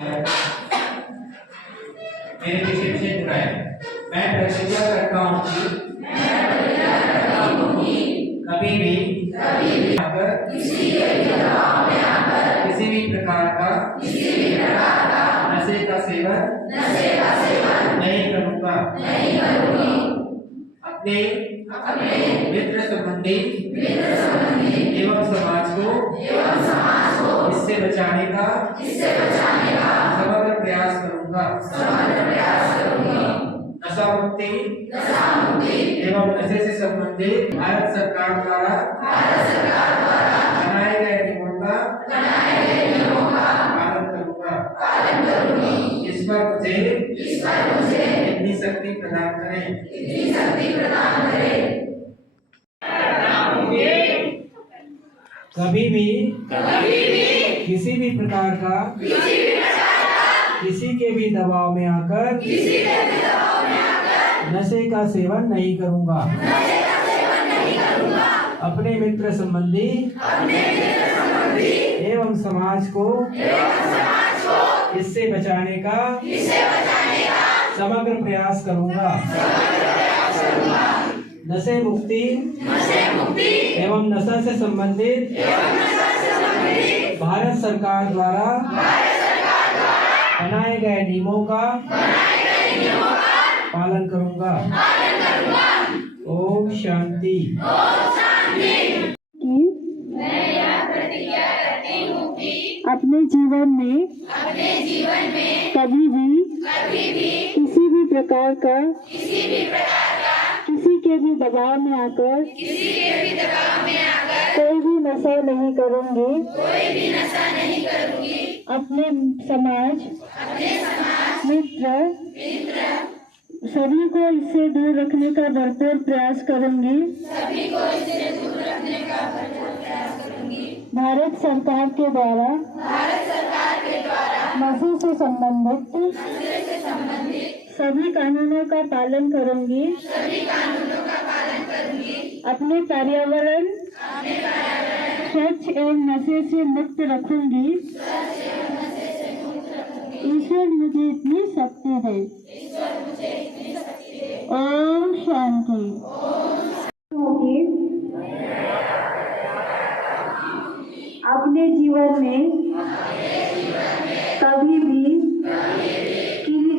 मेरे पीछे पीछे घुराए। मैं प्रतिज्ञा करता हूँ कि कभी भी अगर किसी भी प्रकार का नशे का सेवन नहीं करूँगा। अपने मित्र संबंधी एवं समाज को इससे बचाने का समग्र प्रयास करूँगा। नशा मुक्ति एवं नशे से संबंधित भारत सरकार द्वारा बनाए गए नियमों का पालन करूँगा। इस पर मुझे इतनी शक्ति प्रदान करें। कभी भी किसी भी प्रकार का किसी के भी दबाव में आकर नशे का सेवन नहीं करूँगा। अपने मित्र संबंधी एवं समाज को इससे बचाने का समग्र प्रयास करूँगा। नशे मुक्ति एवं नशा से संबंधित भारत सरकार द्वारा बनाए गए नियमों का पालन करूँगा। ओम शांति। मैं यह प्रतिज्ञा करती हूँ कि अपने जीवन में कभी भी किसी भी प्रकार का किसी के भी दबाव में आकर कोई भी नशा नहीं करूँगी। अपने समाज मित्र सभी को इससे दूर रखने का भरपूर प्रयास करूंगी। भारत सरकार के द्वारा नशे से संबंधित सभी कानूनों का पालन करूंगी। अपने पर्यावरण स्वच्छ एवं नशे से मुक्त रखूंगी। ईश्वर मुझे इतनी शक्ति दे। ओम शांति। अपने जीवन में कभी भी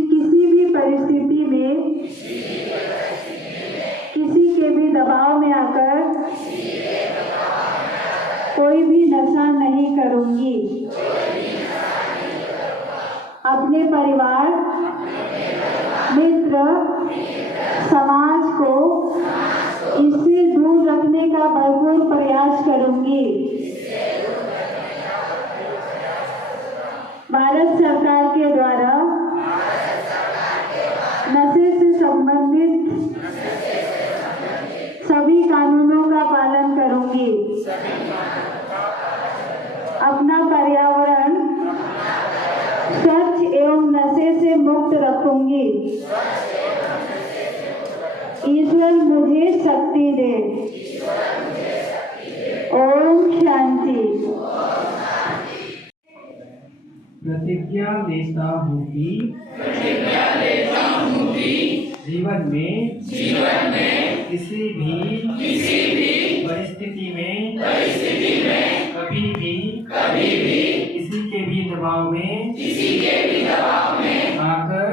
किसी भी परिस्थिति में किसी के भी दबाव में आकर कोई भी नशा नहीं करूंगी। अपने परिवार मित्र समाज को इससे दूर रखने का भरपूर प्रयास करूंगी। भारत सरकार के द्वारा नशे से संबंधित सभी कानूनों का पालन करूंगी। अपना पर्यावरण स्वच्छ एवं नशे से मुक्त रखूंगी। ईश्वर मुझे शक्ति दे। ओम शांति। प्रतिज्ञा लेता हूँ कि जीवन में किसी भी परिस्थिति में कभी भी किसी के भी दबाव में आकर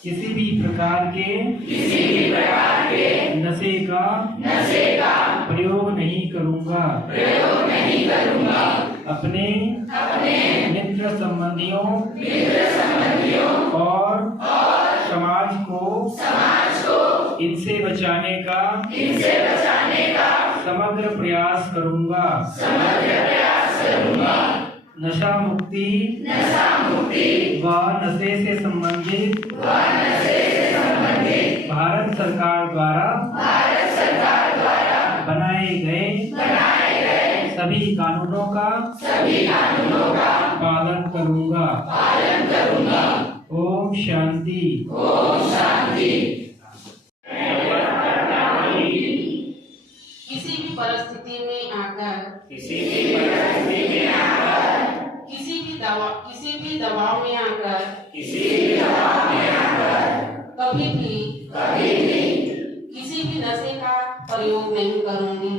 किसी भी प्रकार के नशे का प्रयोग नहीं करूँगा। अपने मित्र संबंधियों और समाज को इनसे बचाने का समग्र प्रयास करूँगा। नशा मुक्ति व नशे से संबंधित भारत सरकार द्वारा बनाए गए सभी कानूनों का पालन करूँगा। ओम शांति। किसी भी परिस्थिति में आकर किसी भी दबाव में आकर कभी भी किसी भी नशे का प्रयोग नहीं करूंगी।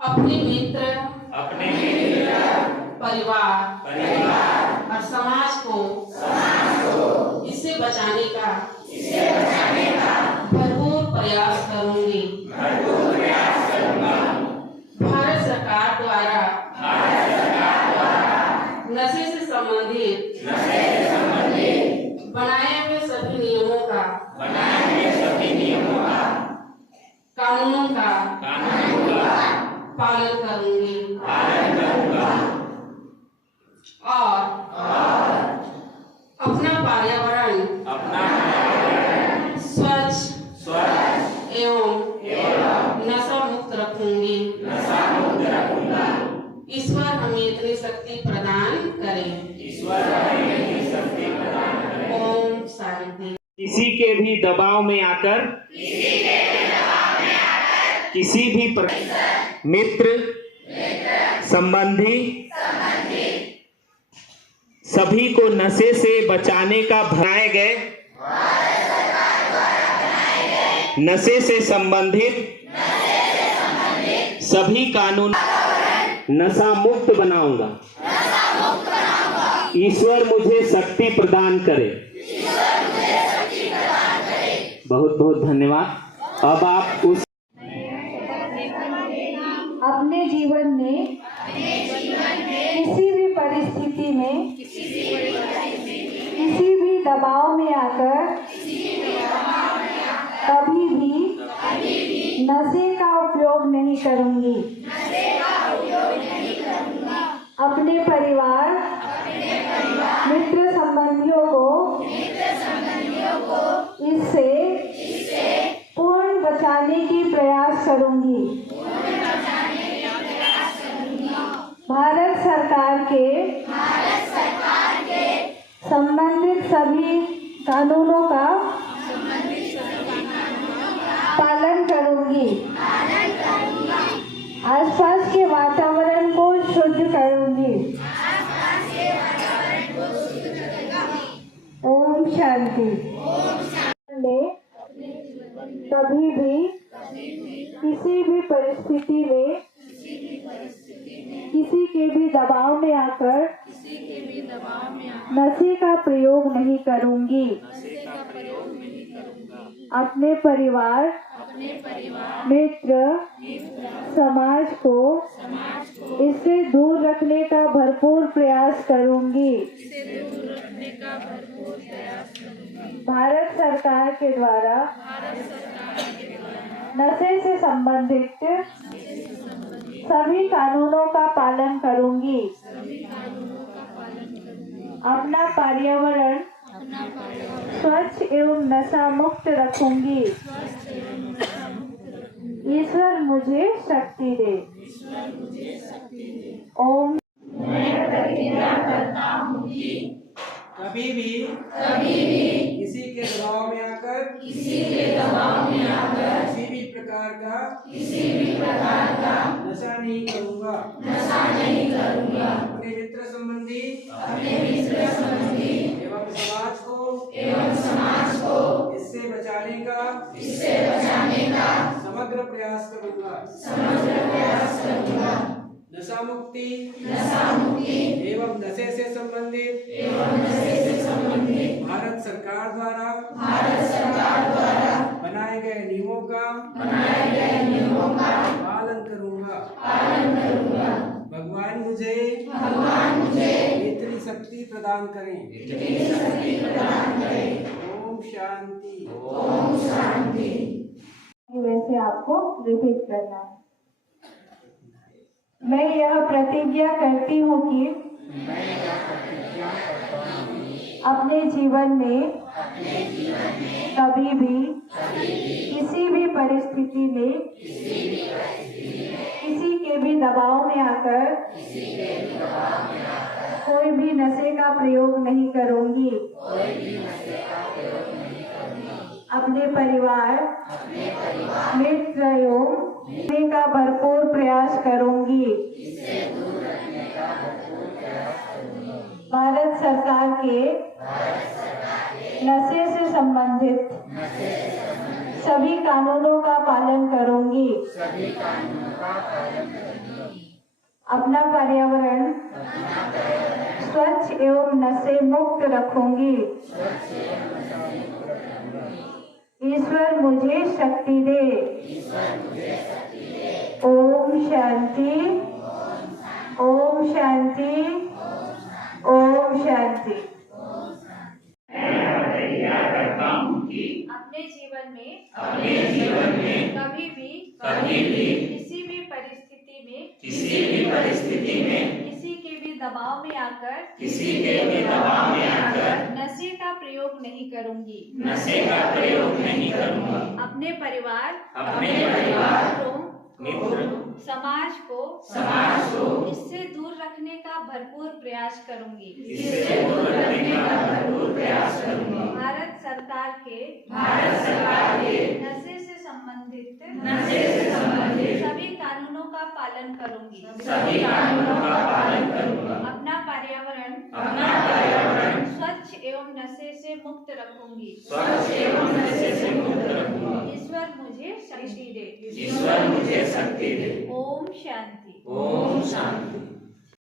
अपने मित्र परिवार और समाज को इससे बचाने का भरपूर प्रयास करूंगी। भारत सरकार द्वारा नशे से संबंधित बनाए हुए सभी नियमों का कानूनों का पालन करूंगी और अपना पर्यावरण स्वच्छ एवं नशा मुक्त रखूंगी। ईश्वर हमें इतनी शक्ति प्रदान करे। ओम शांति। किसी के भी दबाव में आकर किसी भी मित्र संबंधी सभी को नशे से बचाने का बनाए गए नशे से संबंधित सभी कानून नशा मुक्त बनाऊंगा। ईश्वर मुझे शक्ति प्रदान करे। बहुत बहुत धन्यवाद। अब आप उस अपने जीवन में किसी भी परिस्थिति में किसी भी दबाव में आकर कभी भी नशे का उपयोग नहीं करूंगी। अपने परिवार मित्र संबंधियों को इससे पूर्ण बचाने की प्रयास करूंगी। भारत सरकार के संबंधित सभी कानूनों का पालन करूंगी। आसपास के वातावरण को शुद्ध करूंगी। ओम शांति। कभी भी किसी भी परिस्थिति में किसी के भी दबाव में आकर नशे का प्रयोग नहीं करूंगी। अपने परिवार मित्र समाज को इससे दूर रखने का भरपूर प्रयास करूंगी। भारत सरकार के द्वारा नशे से संबंधित सभी कानूनों का पालन करूंगी। अपना पर्यावरण स्वच्छ एवं नशा मुक्त रखूंगी। ईश्वर मुझे शक्ति दे। ओम। मैं प्रतिज्ञा करता हूँ कि कभी भी किसी के दबाव में आकर किसी भी प्रकार का नशा नहीं करूँगा। अपने मित्र संबंधी एवं समाज को इससे बचाने का समग्र प्रयास करूँगा। नशा मुक्ति एवं नशे से संबंधित भारत सरकार द्वारा बनाए गए नियमों का पालन करूँगा। भगवान मुझे इतनी शक्ति प्रदान करें। ओम शांति। वैसे आपको रिपीट करना है। मैं यह प्रतिज्ञा करती हूँ कि अपने जीवन में कभी भी किसी भी परिस्थिति में किसी के भी दबाव में आकर कोई भी नशे का प्रयोग नहीं करूँगी। अपने परिवार मित्र एवं रखने का भरपूर प्रयास करूंगी। भारत सरकार के नशे से संबंधित सभी कानूनों का पालन करूंगी। अपना पर्यावरण स्वच्छ एवं नशे मुक्त रखूंगी। ईश्वर मुझे शक्ति दे। ओम शांति, ओम शांति, ओम शांति। अपने जीवन में कभी भी किसी भी परिस्थिति में किसी के भी दबाव में आकर नशे का प्रयोग नहीं करूंगी। अपने परिवार मित्रों, समाज को इससे दूर रखने का भरपूर प्रयास करूंगी। भारत सरकार के नशे से संबंधित सभी कानूनों का पालन करूंगी। अपना पर्यावरण स्वच्छ एवं नशे से मुक्त रखूंगी।